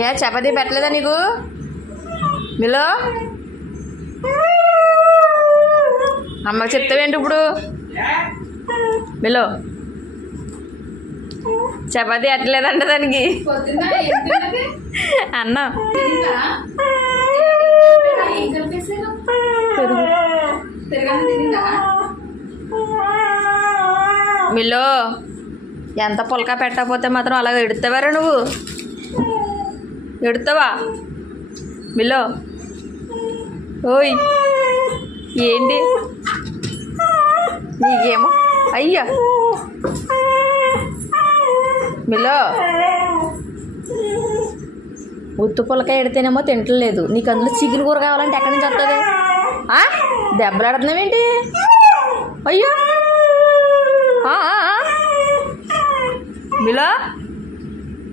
ఏ చపాతీ పెట్టలేదా నీకు మిలో? అమ్మకి చెప్తావేంటి ఇప్పుడు మిలో? చపాతీ ఎట్టలేదంట దానికి అన్న మిలో ఎంత పుల్కా పెట్టకపోతే మాత్రం అలాగ ఎడుతావారా నువ్వు? ఎడుతావా మిలో? ఓయ్ ఏంటి నీకేమో అయ్యా మిలో ఉత్తు పుల్లకాయ ఎడితేనేమో తింటలేదు, నీకు అందులో చికెన్ కూర కావాలంటే ఎక్కడి నుంచి వస్తుంది? దెబ్బలాడుతున్నావేంటి? అయ్యో మిలో